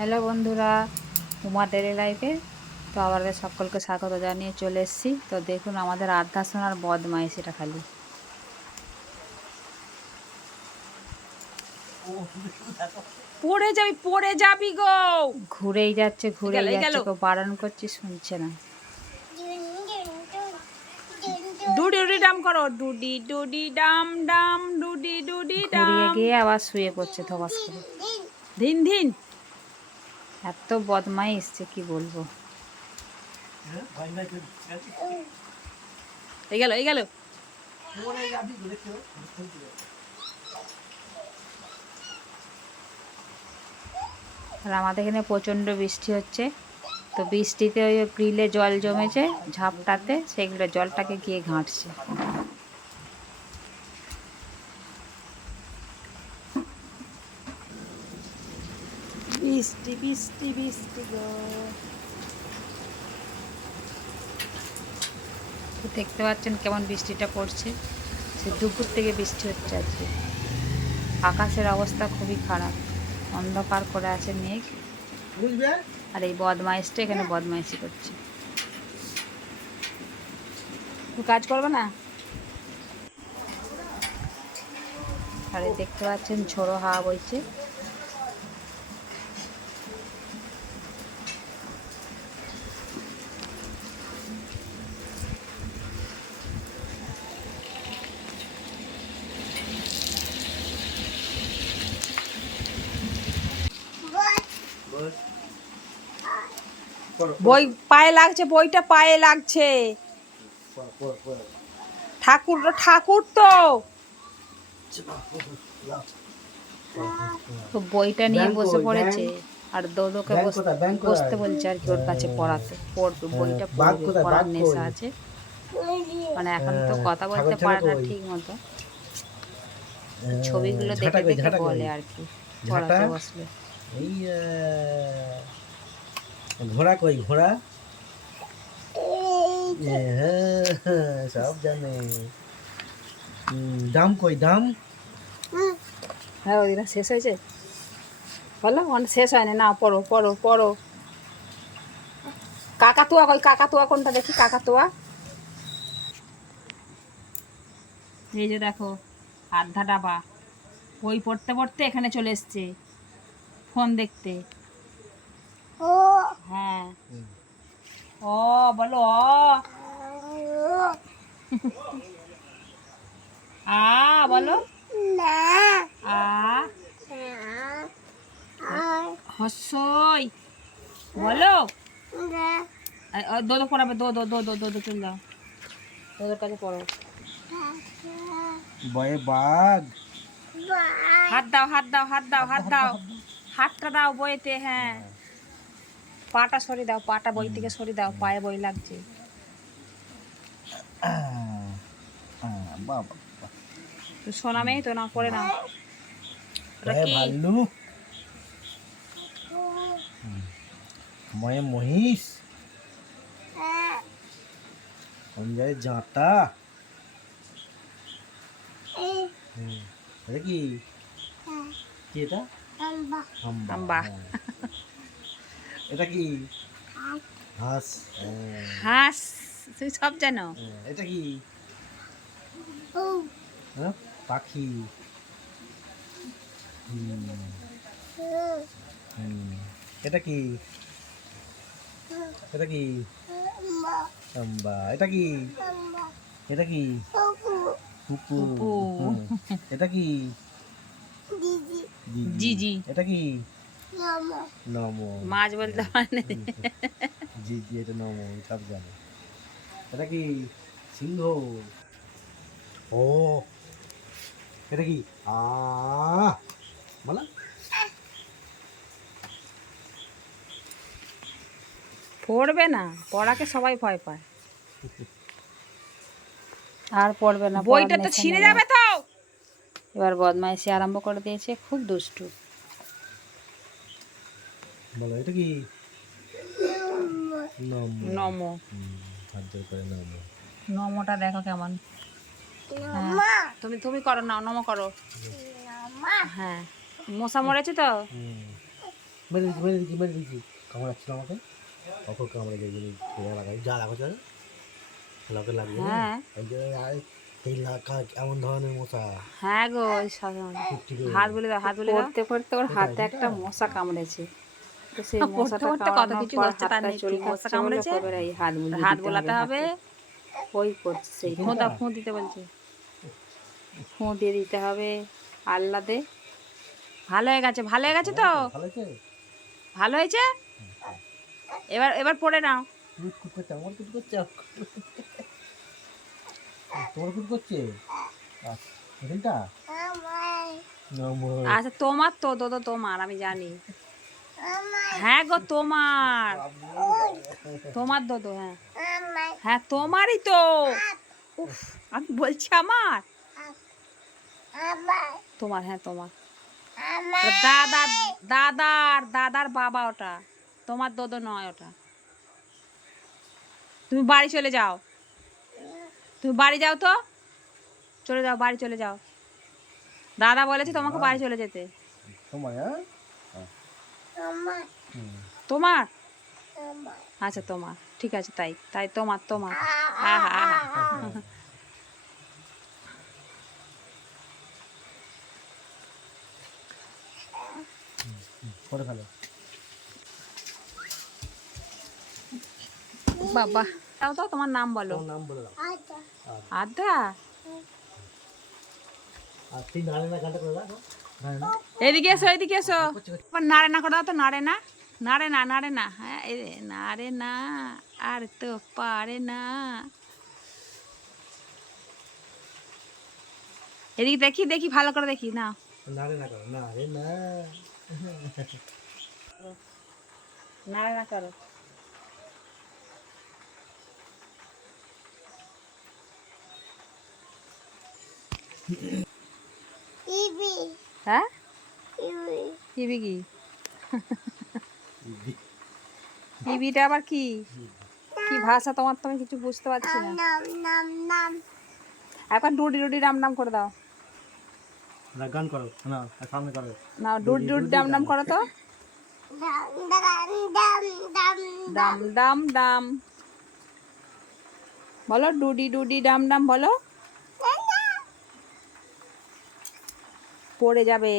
Hello বন্ধুরা, Uma daily লাইফে তো আমাদের সকলকে স্বাগত জানিয়ে চলে এসেছি। তো দেখুন আমাদের আড্ডা শোনার বদমাইশিটা খালি পড়ে যাবি গো। ঘুরেই যাচ্ছে কেউ বারণ করছি শুনছে না। ডুডি ডুডি ডাম করো, ডুডি ডুডি ডাম ডাম, ডুডি ডুডি ঘুরিয়ে ডাম। গিয়ে আবার শুয়ে পড়ছে ধপাস করে। ধিন ধিন এত বদমাইশ যে কি বলবো। এই গেল আর আমাদের এখানে প্রচণ্ড বৃষ্টি হচ্ছে। তো বৃষ্টিতে ওই গ্রিলে জল জমেছে ঝাপটাতে, সেগুলো জলটাকে গিয়ে ঘাঁটছে। বৃষ্টি বৃষ্টি বৃষ্টি গো। তো দেখতে পাচ্ছেন কেমন বৃষ্টিটা পড়ছে। সে দুপুর থেকে বৃষ্টি হচ্ছে আজকে। আকাশের অবস্থা খুবই খারাপ, অন্ধকার করে আছে মেঘ। আর এই বদমাইশটা এখানে বদমাইশি করছে। কাজ করবে না? আর এই দেখতে পাচ্ছেন ঝোড়ো হাওয়া বইছে। বই পায়ে লাগছে, বইটা পায়ে লাগছে। ঠাকুর তো তো বইটা নিয়ে বসে পড়েছে আর দোদোকে বসতে বলছে আর কি ওর কাছে পড়াতে। পড়বে, বইটা পড়বে, পড়ার নেশা আছে। মানে এখন তো কথা বলতে পারে না ঠিক মতো, ছবিগুলো দেখে দেখে বলে আর কি পড়াতে বসলে। এই ঘোড়া কই ঘোড়া সব জানে। দাম কই দাম? হ্যাঁ, ওইটা শেষ হয়েছে। বলো, মানে শেষ হয়নি না। পড়ো পড়ো পড়ো। কাকাতুয়া কই? কাকাতুয়া কোনটা দেখি? কাকাতুয়া এই যে দেখো, আধা ডাবা। বই পড়তে পড়তে এখানে চলে এসছে ফোন দেখতে। হ্যাঁ, ও বলো আ বলো আ হসই বলো। দোদো পড়াবে, দো দো দো দো দো দো চলে যাও, দোদোর কাছে পড়ো। বয়ে বাঘ। হাত দাও হাত দাও হাত দাও হাত দাও, হাতটা দাও বইতে। হ্যাঁ, পাটা সরি দাও, পাটা বই থেকে সরি দাও, পায়ে বই লাগছে। বাবা তো সোনা মেয়ে তো, না পড়ে নাও। ভাল্লু ময়ে মহিষ যায় জাঁতা। এটা কি কি এটা? আম্বা। এটা কি? হাঁস। হাঁস, তুই সব জানো। এটা কি? পাখি। এটা কি? এটা কি? আম্বা। এটা কি? এটা কি? কুকুর। এটা কি? জিজি। এটা কি? নমো। মাছ বলতে পারে। জিজি, এটা নমো, সব জানে। এটা কি? সিংহ। ও এটা কি? বলো। পড়বে না, পড়াকে সবাই ভয় পায়। আর পড়বে না, বইটা তো ছিঁড়ে যাবে তো। এবার বদমাইশি আরম্ভ করে দিয়েছে, খুব দুষ্টু। বলো এটা কি? নমো। হাত জোর করে নমো। নমোটা দেখো কেমন। তুমি তুমি করো না, নমো করো। হ্যাঁ, মশা মরেছে তো। মেরে দিচ্ছি কামড়াচ্ছিল আমাকে অপর কামড়ে যেগুলি লাগাই যা লাগাচ্ছে লোকে লাগবে না হ্যাঁ এই যে এই লাখা এমন ধরনের মশা হ্যাঁ গো ওই সাধারণ হাত বলে দাও হাত বলে দাও পড়তে পড়তে ওর হাতে একটা মশা কামড়েছে তো সেই মশাটা পড়তে কত কিছু হচ্ছে তার নেই কি মশা কামড়েছে এই হাত হাত বোলাতে হবে ওই করছে সেই ফোঁ দিতে বলছে ফোঁ দিয়ে দিতে হবে আল্লাদে ভালো হয়ে গেছে তো ভালো আছে ভালো হয়েছে এবার এবার পড়ে নাও কুট করছে আমার কুট করছে তোমার কুট করছে এখানটা আচ্ছা তোমার তো দোদো তোমার আমি জানি হ্যাঁ গো তোমার তোমার দোদো হ্যাঁ হ্যাঁ তোমারই তো উফ, আমি বলছি আমার তোমার হ্যাঁ তোমার দাদার বাবা ওটা তোমার দোদো নয় ওটা তুমি বাড়ি চলে যাও তুমি বাড়ি যাও তো চলে যাও বাড়ি চলে যাও দাদা বলেছে তোমাকে বাড়ি চলে যেতে তোমার তোমার আচ্ছা তোমার ঠিক আছে তাই তাই তোমার তোমার হ্যাঁ হ্যাঁ হ্যাঁ করে ফেলো বাবা তাও তো তোমার নাম বলো তোমার নাম বলে দাও আদা আর তুই নাড়ে না গানটা করে দাও নাড়ে না এদিকে এসো আবার নাড়ে না করে দাও তো নাড়ে না হ্যাঁ এই রে, নাড়ে না আর তো পারে না এদিকে দেখি ভালো করে দেখি না নাড়ে না করো নাড়ে না নাড়ে না করো হ্যাঁ ইবি কি ইবিটা আবার কি কি ভাষা তোমার তো আমি কিছু বুঝতে পারছি না এখন ডুডি ডাম করে দাও না গান করো না সামনে করো না ডুডি ডাম করো তো ডাম বলো ডুডি ডাম বলো পড়ে যাবে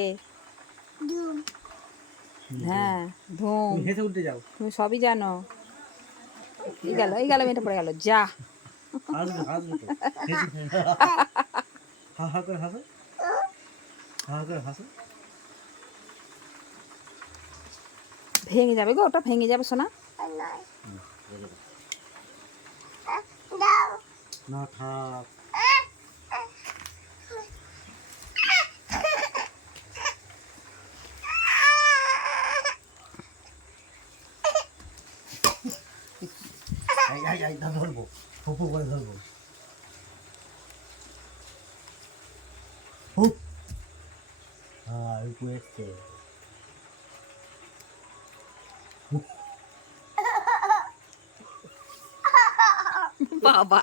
হ্যাঁ ধুম তুমি হেসে উঠতে যাও তুমি সবই জানো এই গেল মেয়েটা পড়ে গেল যা হাসবে তো হা করে হাসো ভেঙে যাবে গো ওটা ভেঙে যাবে সোনা না থাক এই ধরবো ফুপু করে ধরবো ফুপ হ্যাঁ একটু এসছে বাবা